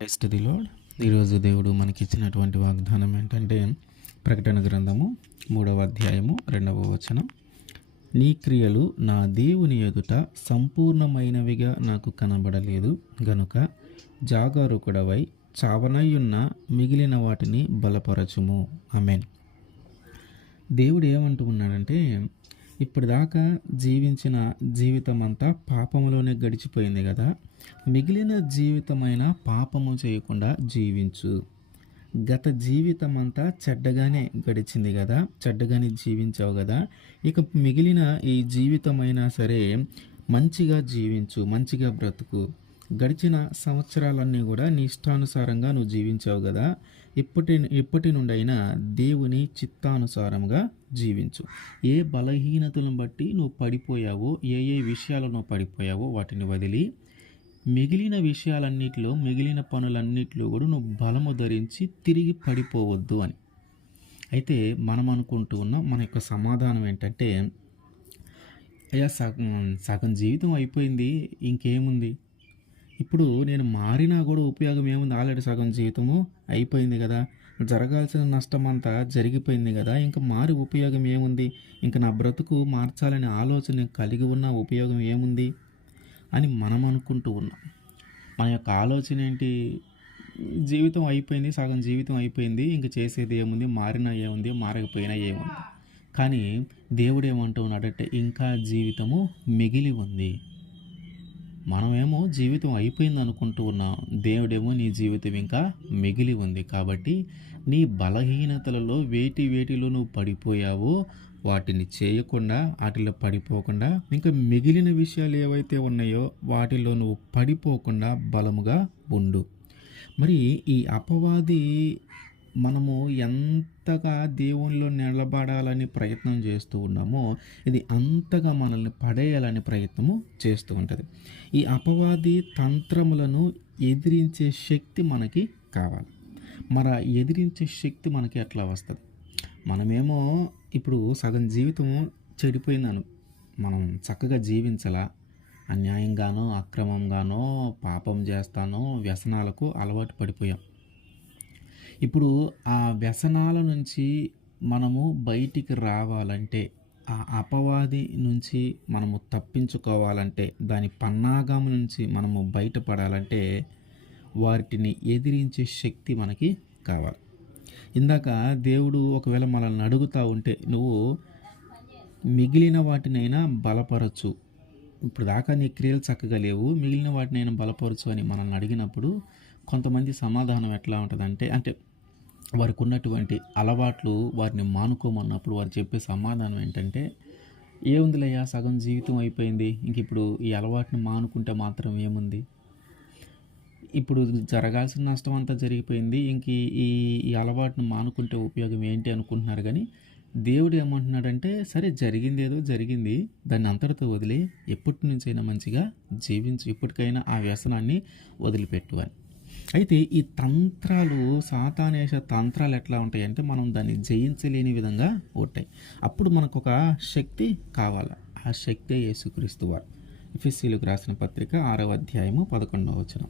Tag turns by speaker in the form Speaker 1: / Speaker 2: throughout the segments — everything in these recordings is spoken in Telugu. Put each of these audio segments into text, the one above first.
Speaker 1: క్రైస్ట్ ది లోడ్ ఈరోజు దేవుడు మనకి ఇచ్చినటువంటి వాగ్దానం ఏంటంటే ప్రకటన గ్రంథము మూడవ అధ్యాయము రెండవ వచనం. నీ క్రియలు నా దేవుని ఎదుట సంపూర్ణమైనవిగా నాకు కనబడలేదు. గనుక జాగరూకుడవై చావనయ్యున్న మిగిలిన వాటిని బలపరచుము. అమెన్ దేవుడు ఏమంటూ ఉన్నాడంటే ఇప్పటిదాకా జీవించిన జీవితం అంతా పాపములోనే గడిచిపోయింది కదా. మిగిలిన జీవితమైన పాపము చేయకుండా జీవించు. గత జీవితం అంతా చెడ్డగానే గడిచింది కదా. చెడ్డగానే జీవించావు కదా. ఇక మిగిలిన ఈ జీవితమైనా సరే మంచిగా జీవించు మంచిగా బ్రతుకు. గడిచిన సంవత్సరాలన్నీ కూడా నీ ఇష్టానుసారంగా నువ్వు జీవించావు కదా. ఇప్పటి ఇప్పటి నుండైనా దేవుని చిత్తానుసారంగా జీవించు. ఏ బలహీనతలను బట్టి నువ్వు పడిపోయావో ఏ ఏ విషయాలు నువ్వు పడిపోయావో వాటిని వదిలి మిగిలిన విషయాలన్నిటిలో మిగిలిన పనులన్నిటిలో కూడా నువ్వు బలము ధరించి తిరిగి పడిపోవద్దు అని. అయితే మనం అనుకుంటూ ఉన్న మన యొక్క సమాధానం ఏంటంటే అయ్యా సగం సగం జీవితం అయిపోయింది ఇంకేముంది? ఇప్పుడు నేను మారినా కూడా ఉపయోగం ఏముంది? ఆల్రెడీ సగం జీవితము అయిపోయింది కదా. జరగాల్సిన నష్టం అంతా జరిగిపోయింది కదా. ఇంకా మారి ఉపయోగం ఏముంది? ఇంకా నా బ్రతుకు మార్చాలనే ఆలోచన కలిగి ఉన్న ఉపయోగం ఏముంది? అని మనం అనుకుంటూ ఉన్నాం. మన యొక్క ఆలోచన ఏంటి? జీవితం అయిపోయింది సగం జీవితం అయిపోయింది. ఇంక చేసేది ఏముంది? మారినా ఏముంది? మారకపోయినా ఏముంది? కానీ దేవుడు ఏమంటూ ఉన్నాడంటే ఇంకా జీవితము మిగిలి ఉంది. మనమేమో జీవితం అయిపోయింది అనుకుంటూ ఉన్నాం దేవుడేమో నీ జీవితం ఇంకా మిగిలి ఉంది కాబట్టి నీ బలహీనతలలో వేటి వేటిలో నువ్వు పడిపోయావో వాటిని చేయకుండా వాటిలో పడిపోకుండా ఇంకా మిగిలిన విషయాలు ఏవైతే ఉన్నాయో వాటిలో నువ్వు పడిపోకుండా బలముగా ఉండు. మరి ఈ అపవాది మనము ఎంతగా దేవునిలో నిలబడాలని ప్రయత్నం చేస్తూ ఉన్నామో ఇది అంతగా మనల్ని పడేయాలని ప్రయత్నము చేస్తూ ఉంటుంది. ఈ అపవాది తంత్రములను ఎదిరించే శక్తి మనకి కావాలి. మన ఎదిరించే శక్తి మనకి ఎట్లా వస్తుంది? మనమేమో ఇప్పుడు సగం జీవితం చెడిపోయిందను. మనం చక్కగా జీవించాల. అన్యాయంగానో అక్రమంగానో పాపం చేస్తానో వ్యసనాలకు అలవాటు పడిపోయాం. ఇప్పుడు ఆ వ్యసనాల నుంచి మనము బయటికి రావాలంటే ఆ అపవాది నుంచి మనము తప్పించుకోవాలంటే దాని పన్నాగం నుంచి మనము బయటపడాలంటే వాటిని ఎదిరించే శక్తి మనకి కావాలి. ఇందాక దేవుడు ఒకవేళ మనల్ని అడుగుతూ ఉంటే నువ్వు మిగిలిన వాటినైనా బలపరచు. ఇప్పుడు దాకా నీ క్రియలు చక్కగా లేవు. మిగిలిన వాటినైనా బలపరచు అని మనల్ని అడిగినప్పుడు కొంతమంది సమాధానం ఎట్లా ఉంటుందంటే అంటే వారికి ఉన్నటువంటి అలవాట్లు వారిని మానుకోమన్నప్పుడు వారు చెప్పే సమాధానం ఏంటంటే ఏముందిలయ్యా సగం జీవితం అయిపోయింది. ఇంక ఇప్పుడు ఈ అలవాటుని మానుకుంటే మాత్రం ఏముంది? ఇప్పుడు జరగాల్సిన నష్టం అంతా జరిగిపోయింది. ఇంక ఈ ఈ అలవాటును మానుకుంటే ఉపయోగం ఏంటి అనుకుంటున్నారు కానీ దేవుడు ఏమంటున్నాడంటే సరే జరిగింది ఏదో జరిగింది. దాన్ని అంతటితో వదిలి ఎప్పటి నుంచైనా మంచిగా జీవించు ఇప్పటికైనా ఆ వ్యసనాన్ని వదిలిపెట్టు అని. అయితే ఈ తంత్రాలు సాతానేశ తంత్రాలు ఎట్లా ఉంటాయంటే మనం దాన్ని జయించలేని విధంగా ఉంటాయి. అప్పుడు మనకు ఒక శక్తి కావాలి. ఆ శక్తే యేసుక్రీస్తు వారు. ఎఫ్ఎస్సీలకు రాసిన పత్రిక ఆరవ అధ్యాయము పదకొండవ వచనం.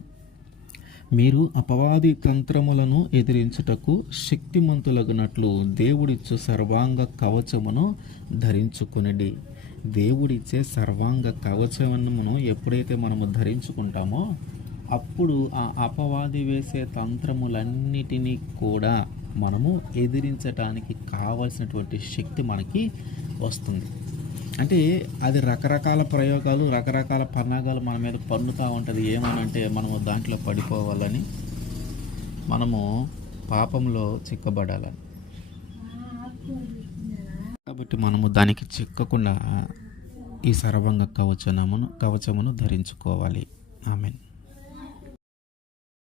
Speaker 1: మీరు అపవాది తంత్రములను ఎదిరించుటకు శక్తిమంతులగునట్లు దేవుడిచ్చు సర్వాంగ కవచమును ధరించుకునడి. దేవుడిచ్చే సర్వాంగ కవచమును ఎప్పుడైతే మనము ధరించుకుంటామో అప్పుడు ఆ అపవాది వేసే తంత్రములన్నిటినీ కూడా మనము ఎదిరించడానికి కావలసినటువంటి శక్తి మనకి వస్తుంది. అంటే అది రకరకాల ప్రయోగాలు రకరకాల పన్నాగాలు మన మీద పన్నుతూ ఉంటుంది. ఏమనంటే మనము దాంట్లో పడిపోవాలని మనము పాపంలో చిక్కబడాలని. కాబట్టి మనము దానికి చిక్కకుండా ఈ సర్వంగ కవచనమును కవచమును ధరించుకోవాలి. ఆమెన్.